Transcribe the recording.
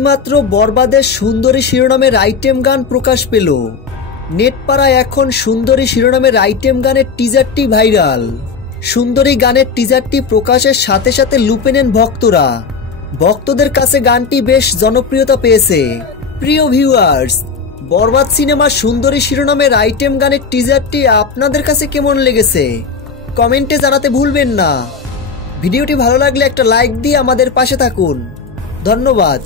এইমাত্র বরবাদের সুন্দরী শিরোনামের আইটেম গান প্রকাশ পেল। নেটপাড়ায় এখন সুন্দরী শিরোনামের আইটেম গানের টিজারটি ভাইরাল। সুন্দরী গানের টিজারটি প্রকাশের সাথে সাথে লুপে নেন ভক্তরা। ভক্তদের কাছে গানটি বেশ জনপ্রিয়তা পেয়েছে। প্রিয় ভিউয়ার্স, বরবাদ সিনেমার সুন্দরী শিরোনামের আইটেম গানের টিজারটি আপনাদের কাছে কেমন লেগেছে কমেন্টে জানাতে ভুলবেন না। ভিডিওটি ভালো লাগলে একটা লাইক দিয়ে আমাদের পাশে থাকুন। ধন্যবাদ।